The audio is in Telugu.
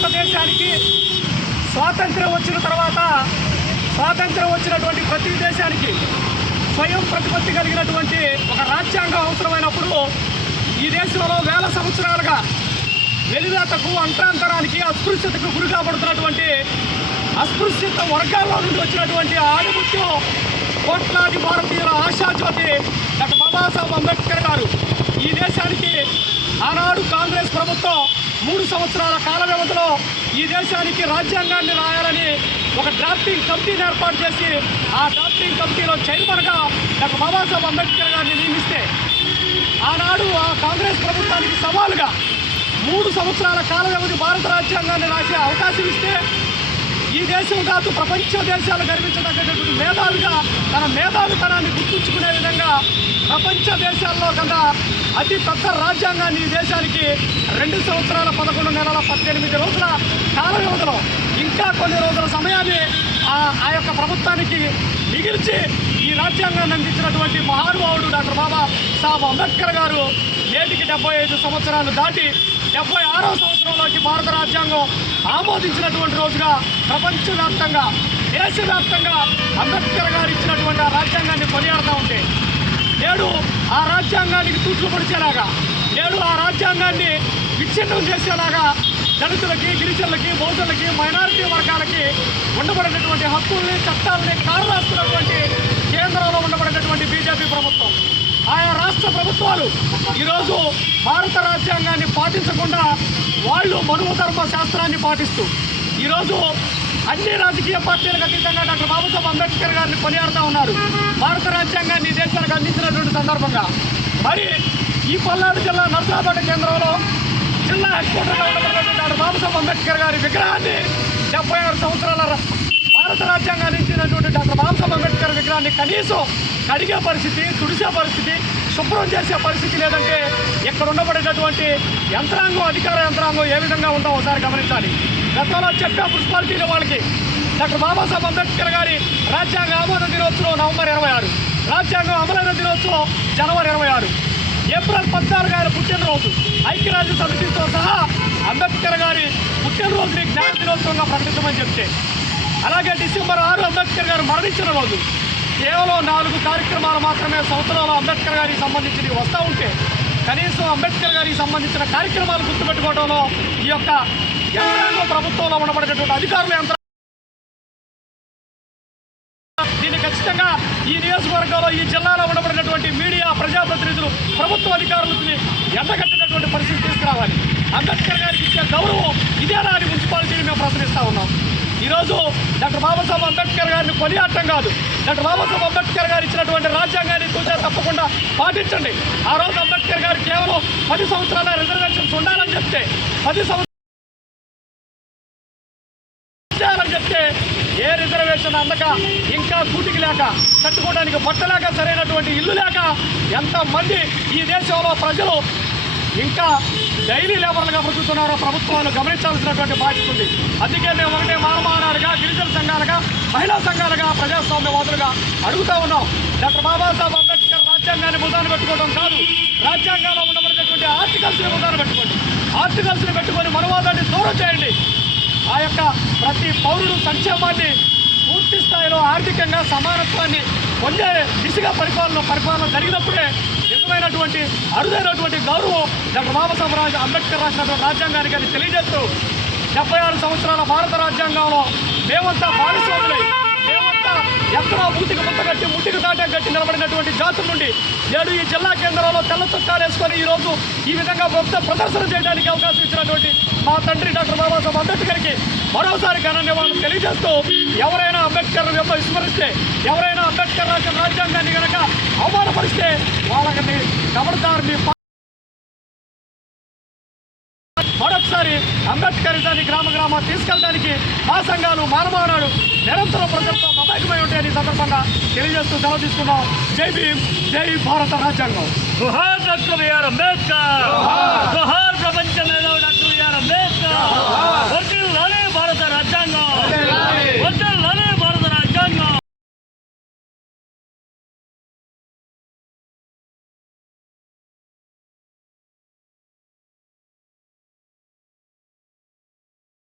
భారతదేశానికి స్వాతంత్రం వచ్చిన తర్వాత స్వాతంత్రం వచ్చినటువంటి ప్రతి దేశానికి స్వయం ప్రతిపత్తి కలిగినటువంటి ఒక రాజ్యాంగం అవసరమైనప్పుడు ఈ దేశంలో వేల సంవత్సరాలుగా వెలివేతకు అంతరాంతరానికి అస్పృశ్యతకు గురి కాబడుతున్నటువంటి అస్పృశ్యత వర్గాల్లో నుండి వచ్చినటువంటి ఆధిపత్యం కోట్లాది భారతీయుల ఆశాజ్యోతి డాక్టర్ బాబాసాహెబ్ అంబేద్కర్ గారు ఈ దేశానికి ఆనాడు కాంగ్రెస్ ప్రభుత్వం 3 సంవత్సరాల కాల వ్యవధిలో ఈ దేశానికి రాజ్యాంగాన్ని రాయాలని ఒక డ్రాఫ్టింగ్ కమిటీని ఏర్పాటు చేసి ఆ డ్రాఫ్టింగ్ కమిటీలో చైర్మన్గా డాక్టర్ బాబాసాహెబ్ అంబేద్కర్ గారిని నియమిస్తే ఆనాడు ఆ కాంగ్రెస్ ప్రభుత్వానికి సవాలుగా 3 సంవత్సరాల కాల వ్యవధి భారత రాజ్యాంగాన్ని రాసే అవకాశం ఇస్తే ఈ దేశం కాదు ప్రపంచ దేశాలు గర్వించదగ్గటువంటి మేధావిగా తన మేధావితనాన్ని గుర్తుంచుకునే విధంగా ప్రపంచ దేశాల్లో కన్నా అతి పెద్ద రాజ్యాంగాన్ని ఈ దేశానికి 2 సంవత్సరాల 11 నెలల 18 రోజుల కాల వ్యవధిలో ఇంకా కొన్ని రోజుల సమయాన్ని ఆ యొక్క ప్రభుత్వానికి మిగిల్చి ఈ రాజ్యాంగాన్ని అందించినటువంటి మహానుభావుడు డాక్టర్ బాబాసాహెబ్ అంబేద్కర్ గారు నేటికి 75 సంవత్సరాలు దాటి 76వ సంవత్సరంలోకి భారత రాజ్యాంగం ఆమోదించినటువంటి రోజుగా ప్రపంచవ్యాప్తంగా దేశవ్యాప్తంగా అంబేద్కర్ గారు ఇచ్చినటువంటి ఆ రాజ్యాంగాన్ని కొనియాడుతూ ఉంటే నేడు ఆ రాజ్యాంగానికి తూట్లు పొడిచేలాగా నేడు ఆ రాజ్యాంగాన్ని విచ్ఛిన్నం చేసేలాగా దళితులకి గిరిజనులకి బహుజనులకి మైనారిటీ వర్గాలకి ఉండబడినటువంటి హక్కుల్ని చట్టాలని కారరాస్తున్నటువంటి కేంద్రంలో ఉండబడినటువంటి బీజేపీ ప్రభుత్వం ఆయా రాష్ట్ర ప్రభుత్వాలు ఈరోజు భారత రాజ్యాంగాన్ని పాటించకుండా వాళ్ళు మనుధర్మ శాస్త్రాన్ని పాటిస్తూ ఈరోజు అన్ని రాజకీయ పార్టీలకు అతీతంగా డాక్టర్ బాబాసాహెబ్ అంబేద్కర్ గారిని కొనియాడుతూ ఉన్నారు. భారత రాజ్యాంగాన్ని దేశానికి అందించినటువంటి సందర్భంగా మరి ఈ పల్నాడు జిల్లా నర్సాపేట కేంద్రంలో జిల్లా హెడ్ క్వార్టర్గా ఉండబడినటువంటి డాక్టర్ బాబాసాహెబ్ అంబేద్కర్ గారి విగ్రహాన్ని 76 సంవత్సరాల భారత రాజ్యాంగాన్ని ఇచ్చినటువంటి డాక్టర్ బాబాసాహెబ్ అంబేద్కర్ విగ్రహాన్ని కనీసం కడిగే పరిస్థితి, తుడిసే పరిస్థితి, శుభ్రం చేసే పరిస్థితి లేదంటే ఇక్కడ ఉండబడేటటువంటి యంత్రాంగం, అధికార యంత్రాంగం ఏ విధంగా ఉందో ఒకసారి గమనించాలి. గతంలో చెప్పే మున్సిపాలిటీల వాళ్ళకి డాక్టర్ బాబాసాహెబ్ అంబేద్కర్ గారి రాజ్యాంగ ఆమోద దినోత్సవం నవంబర్ 26, రాజ్యాంగం అమలైన దినోత్సవం జనవరి 26, ఏప్రిల్ 14 గారి పుట్టినరోజు ఐక్యరాజ్య సమితితో సహా అంబేద్కర్ గారి పుట్టినరోజుని జ్ఞాన దినోత్సవంగా ప్రకటించమని చెప్తే, అలాగే డిసెంబర్ 6 అంబేద్కర్ గారు మరణించిన రోజు కేవలం 4 కార్యక్రమాలు మాత్రమే సంవత్సరంలో అంబేద్కర్ గారికి సంబంధించి వస్తూ ఉంటే కనీసం అంబేద్కర్ గారికి సంబంధించిన కార్యక్రమాలు గుర్తుపెట్టుకోవడంలో ఈ యొక్క యంత్రాంగం ప్రభుత్వంలో ఉండబడేటటువంటి అధికారుల యంత్రం దీన్ని ఖచ్చితంగా ఈ నియోజకవర్గంలో ఈ జిల్లాలో ఉండబడినటువంటి మీడియా, ప్రజాప్రతినిధులు, ప్రభుత్వ అధికారులని ఎండగట్టినటువంటి పరిస్థితి తీసుకురావాలి. అంబేద్కర్ గారికి ఇచ్చే గౌరవం ఇదేనా అని మున్సిపాలిటీని మేము ప్రశ్నిస్తూ ఉన్నాం. ఈరోజు డాక్టర్ బాబాసాహెబ్ అంబేద్కర్ గారిని కొనియాడటం కాదు, డాక్టర్ బాబాసాహెబ్ అంబేద్కర్ గారు ఇచ్చినటువంటి రాజ్యాంగాన్ని చూసారు తప్పకుండా పాటించండి. ఆ రోజు అంబేద్కర్ గారు కేవలం 10 సంవత్సరాల రిజర్వేషన్స్ ఉండాలని చెప్తే 10 సంవత్సరాలని చెప్తే ఏ రిజర్వేషన్ అందక ఇంకా కూటికి లేక కట్టుకోవడానికి బట్టలేక సరైనటువంటి ఇల్లు లేక ఎంతమంది ఈ దేశంలో ప్రజలు ఇంకా డైలీ లేబర్లుగా బ్రతుకుతున్నారో ప్రభుత్వాలు గమనించాల్సినటువంటి బాధ్యత ఉంది. అందుకే మేము ఒకటే మానవాడాలుగా, గిరిజన సంఘాలుగా, మహిళా సంఘాలుగా, ప్రజాస్వామ్యవాదులుగా అడుగుతూ ఉన్నాం. డాక్టర్ బాబాసాహెబ్ అంబేద్కర్ రాజ్యాంగాన్ని ముదాన్ని పెట్టుకోవడం కాదు, రాజ్యాంగంలో ఉండబడినటువంటి ఆర్టికల్స్ని ముదాన్ని పెట్టుకోండి. ఆర్టికల్స్ని పెట్టుకొని మనవాదాన్ని దూరం చేయండి. ఆ యొక్క ప్రతి పౌరుడు సంక్షేమాన్ని పూర్తి స్థాయిలో ఆర్థికంగా సమానత్వాన్ని పొందే దిశగా పరిపాలన జరిగినప్పుడే నిజమైనటువంటి అరుదైనటువంటి గౌరవం డాక్టర్ బాబాసాహెబ్ అంబేద్కర్ రాసినటువంటి రాజ్యాంగానికి అని తెలియజేస్తూ 76 సంవత్సరాల భారత రాజ్యాంగంలో మేమంతా భాగస్వాములై మేమంతా ఎక్కడో ముట్టికి దాటే గట్టి నిలబడినటువంటి జాతుల నుండి నేడు ఈ జిల్లా కేంద్రంలో తెల్ల చొక్కాలు వేసుకొని ఈరోజు ఈ విధంగా ప్రదర్శన చేయడానికి అవకాశం ఇచ్చినటువంటి మా తండ్రి డాక్టర్ బాబాసాహెబ్ అంబేద్కర్కి మరోసారి ఘనన్యవాదాలు తెలియజేస్తూ ఎవరైనా అంబేద్కర్ విస్మరిస్తే, ఎవరైనా అంబేద్కర్ రాసిన రాజ్యాంగాన్ని కనుక అవమానపరిస్తే వాళ్ళకి కబడదారిని మరొకసారి అంబేద్కరిజాన్ని గ్రామ తీసుకెళ్ళడానికి మా సంఘాలు, మానవానాడు నిరంతరం ప్రజలతో మమేకమై ఉంటాయని సందర్భంగా తెలియజేస్తూ సెలవు తీసుకున్నాం. జై భీమ్, జై భారత రాజ్యాంగం. జోహార్ డాక్టర్ బిఆర్ అంబేద్కర్, జోహార్ ప్రపంచ మేధావి.